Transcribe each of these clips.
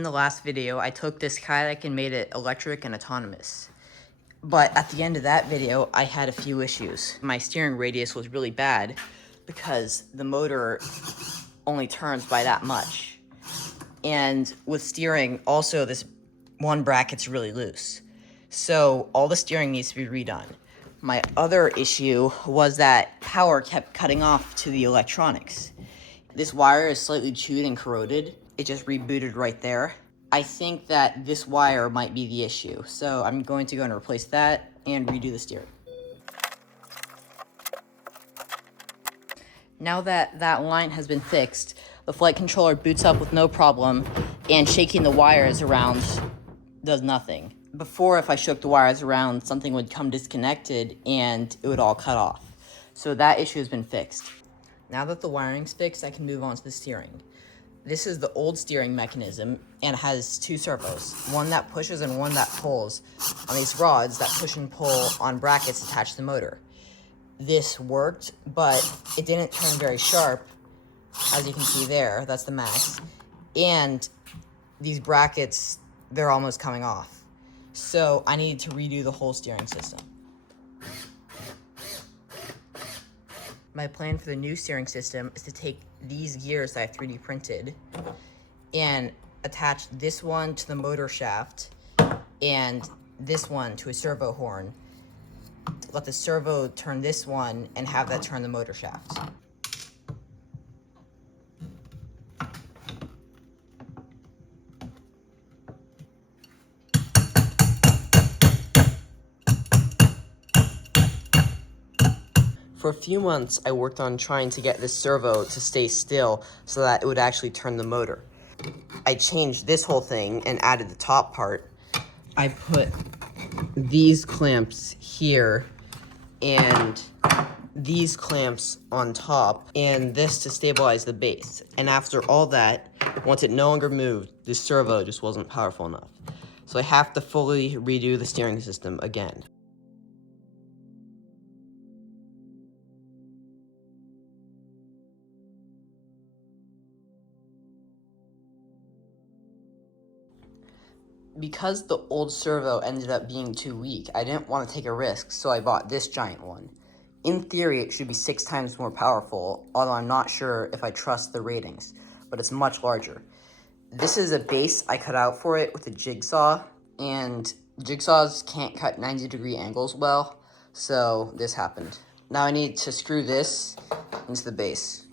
In the last video, I took this Kayak and made it electric and autonomous. But at the end of that video, I had a few issues. My steering radius was really bad because the motor only turns by that much. And with steering, also this one bracket's really loose. So all the steering needs to be redone. My other issue was that power kept cutting off to the electronics. This wire is slightly chewed and corroded. It just rebooted right there. I think that this wire might be the issue, so I'm going to go and replace that and redo the steering. Now that that line has been fixed, the flight controller boots up with no problem, and shaking the wires around does nothing. Before, if I shook the wires around, something would come disconnected and it would all cut off. So that issue has been fixed. Now that the wiring's fixed, I can move on to the steering. This is the old steering mechanism and has two servos, one that pushes and one that pulls on these rods that push and pull on brackets attached to the motor. This worked, but it didn't turn very sharp, as you can see there, that's the max. And these brackets, they're almost coming off. So I needed to redo the whole steering system. My plan for the new steering system is to take these gears that I 3D printed and attach this one to the motor shaft and this one to a servo horn. Let the servo turn this one and have that turn the motor shaft. For a few months, I worked on trying to get this servo to stay still so that it would actually turn the motor. I changed this whole thing and added the top part. I put these clamps here and these clamps on top and this to stabilize the base. And after all that, once it no longer moved, this servo just wasn't powerful enough. So I have to fully redo the steering system again. Because the old servo ended up being too weak, I didn't want to take a risk, so I bought this giant one. In theory, it should be 6 times more powerful, although I'm not sure if I trust the ratings, but it's much larger. This is a base I cut out for it with a jigsaw, and jigsaws can't cut 90-degree angles well, so this happened. Now I need to screw this into the base.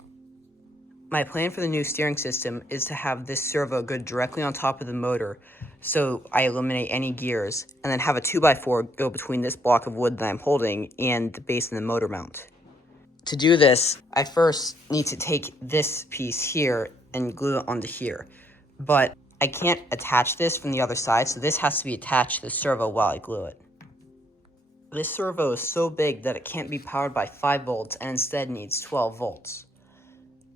My plan for the new steering system is to have this servo go directly on top of the motor so I eliminate any gears, and then have a 2x4 go between this block of wood that I'm holding and the base and the motor mount. To do this, I first need to take this piece here and glue it onto here, but I can't attach this from the other side, so this has to be attached to the servo while I glue it. This servo is so big that it can't be powered by 5 volts and instead needs 12 volts.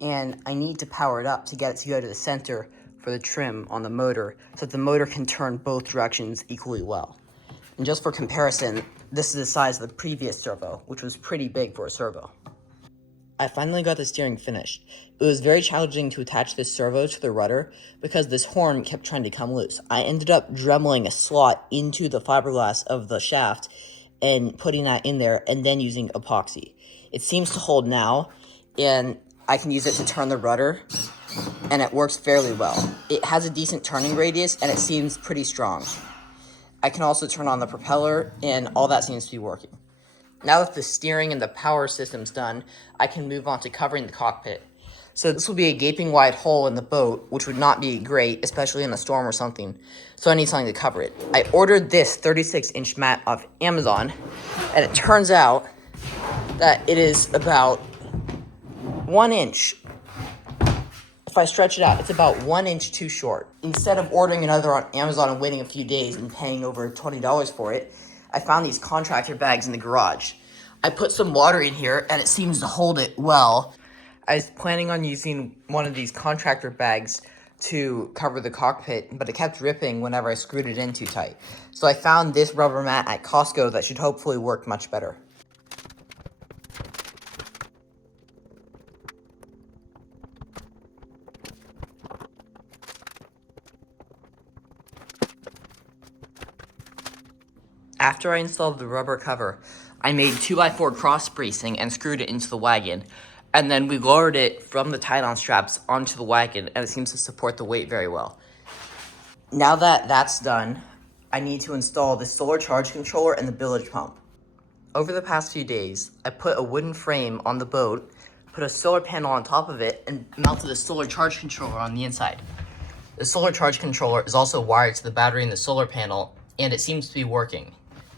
And I need to power it up to get it to go to the center for the trim on the motor so that the motor can turn both directions equally well. And just for comparison, this is the size of the previous servo, which was pretty big for a servo. I finally got the steering finished. It was very challenging to attach this servo to the rudder because this horn kept trying to come loose. I ended up dremeling a slot into the fiberglass of the shaft and putting that in there and then using epoxy. It seems to hold now, and I can use it to turn the rudder, and it works fairly well. It has a decent turning radius, and it seems pretty strong. I can also turn on the propeller, and all that seems to be working. Now that the steering and the power system's done, I can move on to covering the cockpit. So this will be a gaping wide hole in the boat, which would not be great, especially in a storm or something. So I need something to cover it. I ordered this 36-inch mat off Amazon, and it turns out that it is about 1 inch. If I stretch it out, it's about 1 inch too short. Instead of ordering another on Amazon and waiting a few days and paying over $20 for it, I found these contractor bags in the garage. I put some water in here and it seems to hold it well. I was planning on using one of these contractor bags to cover the cockpit, but it kept ripping whenever I screwed it in too tight. So I found this rubber mat at Costco that should hopefully work much better. After I installed the rubber cover, I made 2x4 cross bracing and screwed it into the wagon. And then we lowered it from the tie-down straps onto the wagon, and it seems to support the weight very well. Now that that's done, I need to install the solar charge controller and the bilge pump. Over the past few days, I put a wooden frame on the boat, put a solar panel on top of it, and mounted a solar charge controller on the inside. The solar charge controller is also wired to the battery in the solar panel, and it seems to be working.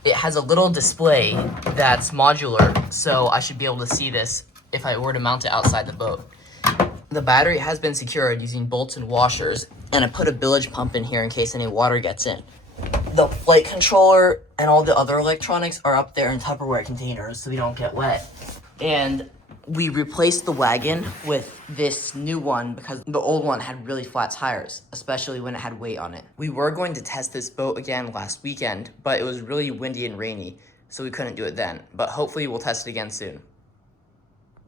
It has a little display that's modular, so I should be able to see this if I were to mount it outside the boat. The battery has been secured using bolts and washers, and I put a bilge pump in here in case any water gets in. The flight controller and all the other electronics are up there in Tupperware containers so we don't get wet. And we replaced the wagon with this new one because the old one had really flat tires, especially when it had weight on it. We were going to test this boat again last weekend, but it was really windy and rainy, so we couldn't do it then. But hopefully we'll test it again soon.